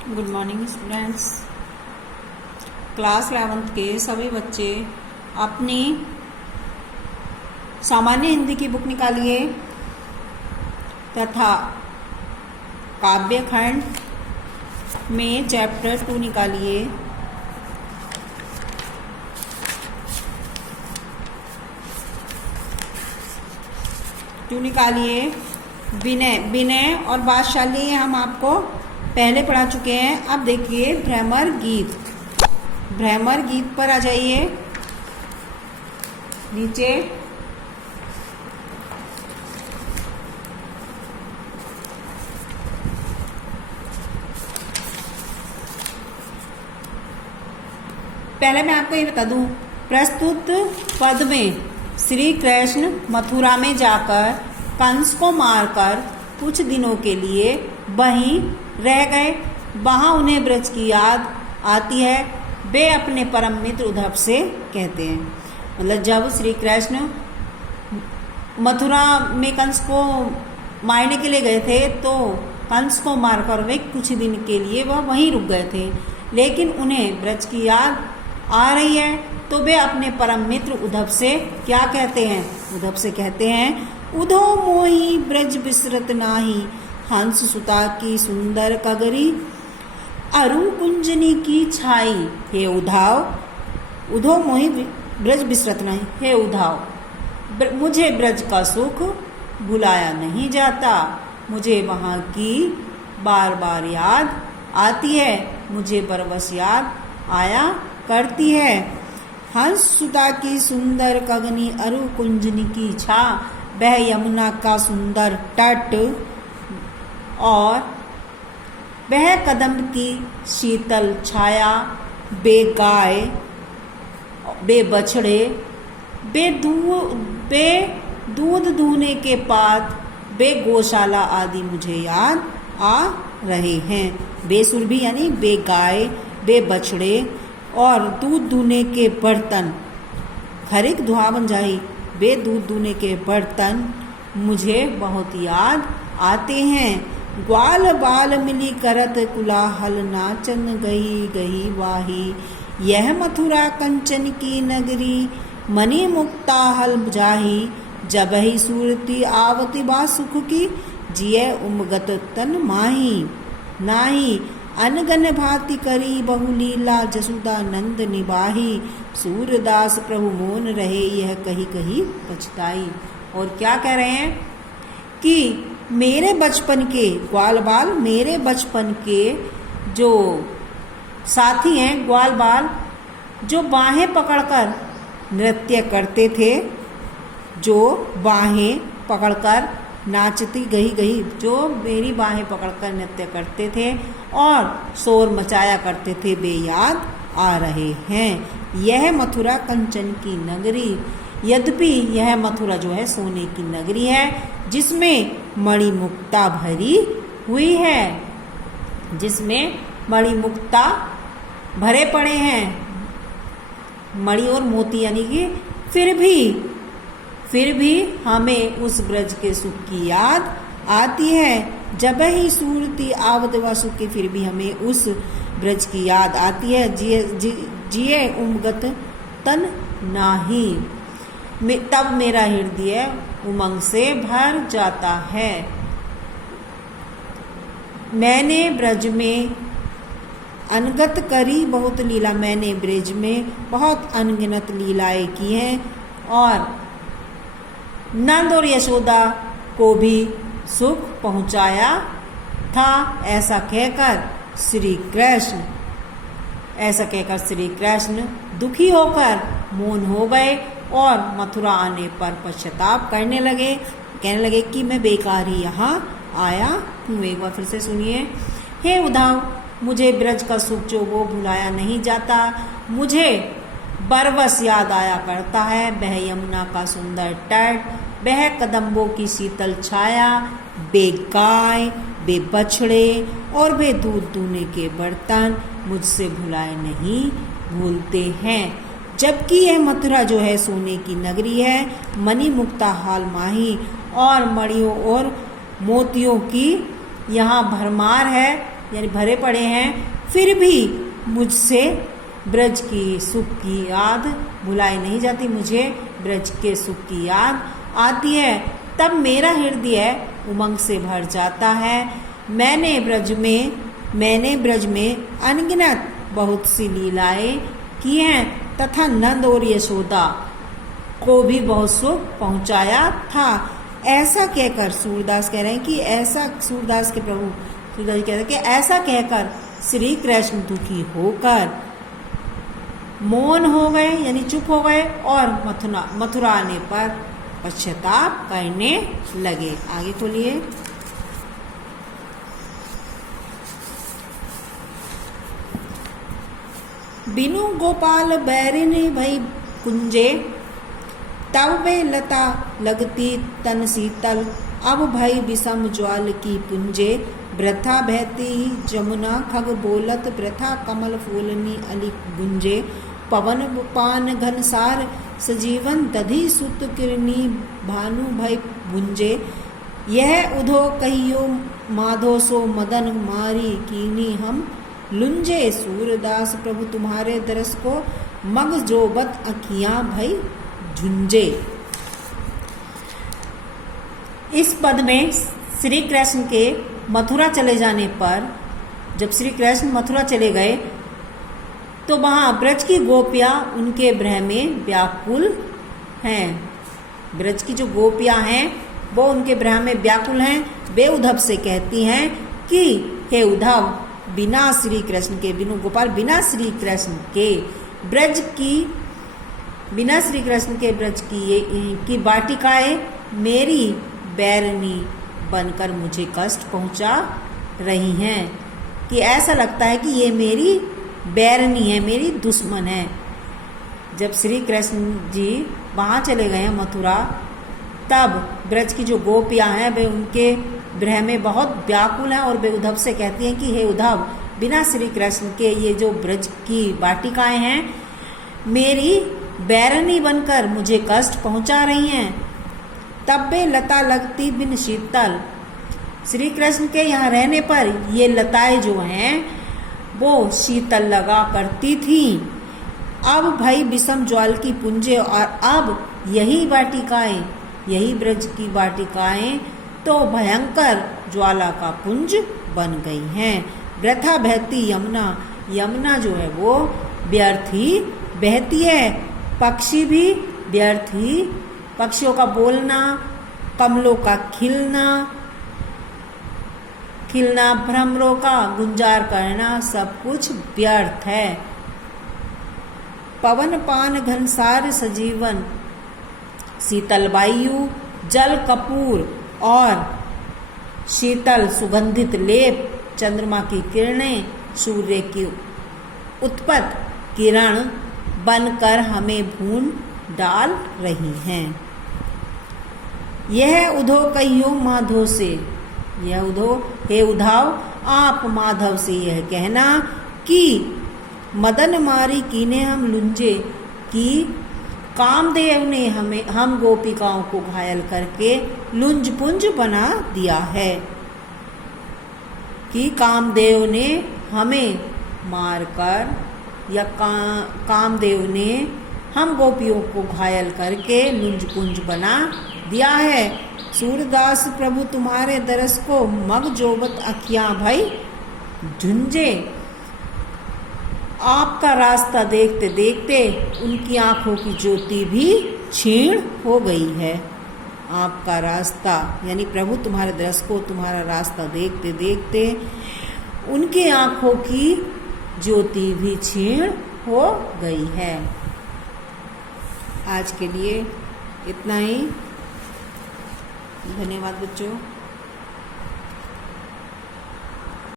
Good morning students. Class 11th के सभी बच्चे अपनी सामान्य हिंदी की बुक निकालिए तथा काव्य खंड में चैप्टर 2 निकालिए। विनय विनय और बादशाली हम आपको पहले पढ़ा चुके हैं। अब देखिए भ्रमर गीत पर आ जाइए नीचे। पहले मैं आपको ये बता दूं, प्रस्तुत पद में श्री कृष्ण मथुरा में जाकर कंस को मारकर कुछ दिनों के लिए वहीं रह गए। वहां उन्हें ब्रज की याद आती है। वे अपने परम मित्र उद्धव से कहते हैं, मतलब जब श्री कृष्ण मथुरा में कंस को मारने के लिए गए थे तो कंस को मारकर वे कुछ दिन के लिए वह वहीं रुक गए थे, लेकिन उन्हें ब्रज की याद आ रही है तो वे अपने परम मित्र उद्धव से क्या कहते हैं? उद्धव से कहते हैं, उधो मोही ब्रज बिसरत नाही, हंस सुता की सुंदर कगरी, अरु कुंजनी की छाई। हे उधाव, उधो मोही ब्रज बिसरत नहीं, हे उधाव मुझे ब्रज का सुख भुलाया नहीं जाता। मुझे वहाँ की बार बार याद आती है, मुझे बरबस याद आया करती है। हंस सुता की सुंदर कगनी, अरु कुंजनी की छा, वह यमुना का सुंदर तट और वह कदम की शीतल छाया, बे गाय, बे बछड़े, बे दूध दूहने के पात, बे गौशाला आदि मुझे याद आ रहे हैं। बेसुरभि यानी बे गाय, बे बछड़े और दूध दूहने के बर्तन, खरिक धुआवन जाही, वे दूध दूहने के बर्तन मुझे बहुत याद आते हैं। ग्वाल बाल मिली करत कुलाहल, नाचन गई गई वाही, यह मथुरा कंचन की नगरी, मणि मुक्ता हल जाही, जब ही सूरती आवती बा सुख की, जिय उमगत तन माही, नाही अनगन भांति करी बहुलीला, जसुदा नंद निबाही, सूरदास प्रभु मोन रहे, यह कही कही पछताई। और क्या कह रहे हैं कि मेरे बचपन के ग्वाल बाल, मेरे बचपन के जो साथी हैं ग्वाल बाल, जो बाहें पकड़कर नृत्य करते थे, जो बाहें पकड़कर नाचती गई, जो मेरी बाहें पकड़कर नृत्य करते थे और शोर मचाया करते थे, वे याद आ रहे हैं। यह मथुरा कंचन की नगरी, यद्यपि यह मथुरा जो है सोने की नगरी है, जिसमें मणिमुक्ता भरी हुई है, जिसमें मणिमुक्ता भरे पड़े हैं, मणि और मोती, यानी कि फिर भी हमें उस ब्रज के सुख की याद आती है। जब ही सूरती आवत व सुख की, फिर भी हमें उस ब्रज की याद आती है। जिये उमगत तन नाही, तब मेरा हृदय उमंग से भर जाता है। मैंने ब्रज में अनगत करी बहुत लीला, मैंने ब्रज में बहुत अनगिनत लीलाएं की हैं और नंद और यशोदा को भी सुख पहुंचाया था। ऐसा कहकर श्री कृष्ण दुखी होकर मौन हो गए और मथुरा आने पर पश्चाताप करने लगे, कहने लगे कि मैं बेकार ही यहाँ आया हूँ। एक बार फिर से सुनिए। हे उद्धव, मुझे ब्रज का सुख जो वो भुलाया नहीं जाता, मुझे बरबस याद आया करता है। वह यमुना का सुंदर तट, वह कदम्बों की शीतल छाया, बे गाय, बे बछड़े और वे दूध दूहने के बर्तन मुझसे भुलाए नहीं भूलते हैं। जबकि यह मथुरा जो है सोने की नगरी है, मणि मुक्ता हाल माही और मणियों और मोतियों की यहाँ भरमार है। यानी भरे पड़े हैं, फिर भी मुझसे ब्रज की सुख की याद भुलाई नहीं जाती, मुझे ब्रज के सुख की याद आती है। तब मेरा हृदय उमंग से भर जाता है। मैंने ब्रज में अनगिनत बहुत सी लीलाएं की हैं तथा नंद और यशोदा को भी बहुत सुख पहुंचाया था। ऐसा कहकर सूरदास कह रहे हैं कि ऐसा सूरदास के प्रभु सूरदास कह रहे हैं कि ऐसा कहकर श्री कृष्ण दुखी होकर मौन हो गए, यानी चुप हो गए और मथुरा आने पर पश्चाताप करने लगे। आगे खोलिए। बिनु गोपाल बैरिनी भई कुंजे, तब वे लता लगती तन शीतल, अब भई विषम ज्वाल की पुंजे। वृथा बहती जमुना खग बोलत, वृथा कमल फूलनी अली गुंजे। पवन पान घनसार सजीवन, दधी सुत किरनी भानु भई भुंजे। यह उधो कहियो माधो सो मदन मारी कीनी हम लुंजे। सूरदास प्रभु तुम्हारे दरस को मग जोबत अखियां भई झुंझे। इस पद में श्री कृष्ण के मथुरा चले जाने पर, जब श्री कृष्ण मथुरा चले गए तो वहां ब्रज की गोपियां उनके ब्रह में व्याकुल हैं। ब्रज की जो गोपियां हैं वो उनके ब्रह में व्याकुल हैं। वे उद्धव से कहती हैं कि हे उद्धव, बिना श्री कृष्ण के, बिनु गोपाल, बिना श्री कृष्ण के ब्रज की वाटिकाएं मेरी बैरनी बनकर मुझे कष्ट पहुंचा रही हैं, कि ऐसा लगता है कि ये मेरी बैरनी है, मेरी दुश्मन है। जब श्री कृष्ण जी वहाँ चले गए हैं मथुरा, तब ब्रज की जो गोपियां हैं वे उनके ब्रह में बहुत व्याकुल हैं और वे उद्धव से कहती हैं कि हे उद्धव, बिना श्री कृष्ण के ये जो ब्रज की वाटिकाएं हैं मेरी बैरनी बनकर मुझे कष्ट पहुंचा रही हैं। तब वे लता लगती बिन शीतल, श्री कृष्ण के यहाँ रहने पर ये लताएं जो हैं वो शीतल लगा करती थी। अब भई विषम ज्वाल की पुंजे, और अब यही वाटिकाएं, यही ब्रज की वाटिकाएं तो भयंकर ज्वाला का पुंज बन गई हैं। वृथा बहती यमुना, यमुना जो है वो व्यर्थ ही बहती है। पक्षी भी व्यर्थ ही, पक्षियों का बोलना, कमलों का खिलना, भ्रमरों का गुंजार करना, सब कुछ व्यर्थ है। पवन पान घनसार सजीवन, शीतल वायु, जल कपूर और शीतल सुगंधित लेप, चंद्रमा की किरणें, सूर्य की उत्पत किरण बनकर हमें भून डाल रही हैं। यह उधो कहियो माधो से, यह उधो, हे उद्धव, आप माधव से यह कहना कि मदन मारी कीने हम लुंजे, कि कामदेव ने हम गोपिकाओं को घायल करके लुंज पुंज बना दिया है, कि कामदेव ने हमें मारकर, या कामदेव ने हम गोपियों को घायल करके लुंज पुंज बना दिया है। सूरदास प्रभु तुम्हारे दरस को मग जोबत अखियां भई झुंझे। आपका रास्ता देखते देखते उनकी आंखों की ज्योति भी क्षीण हो गई है। आपका रास्ता यानी प्रभु तुम्हारे दरस को, तुम्हारा रास्ता देखते देखते उनकी आंखों की ज्योति भी क्षीण हो गई है। आज के लिए इतना ही। धन्यवाद बच्चों।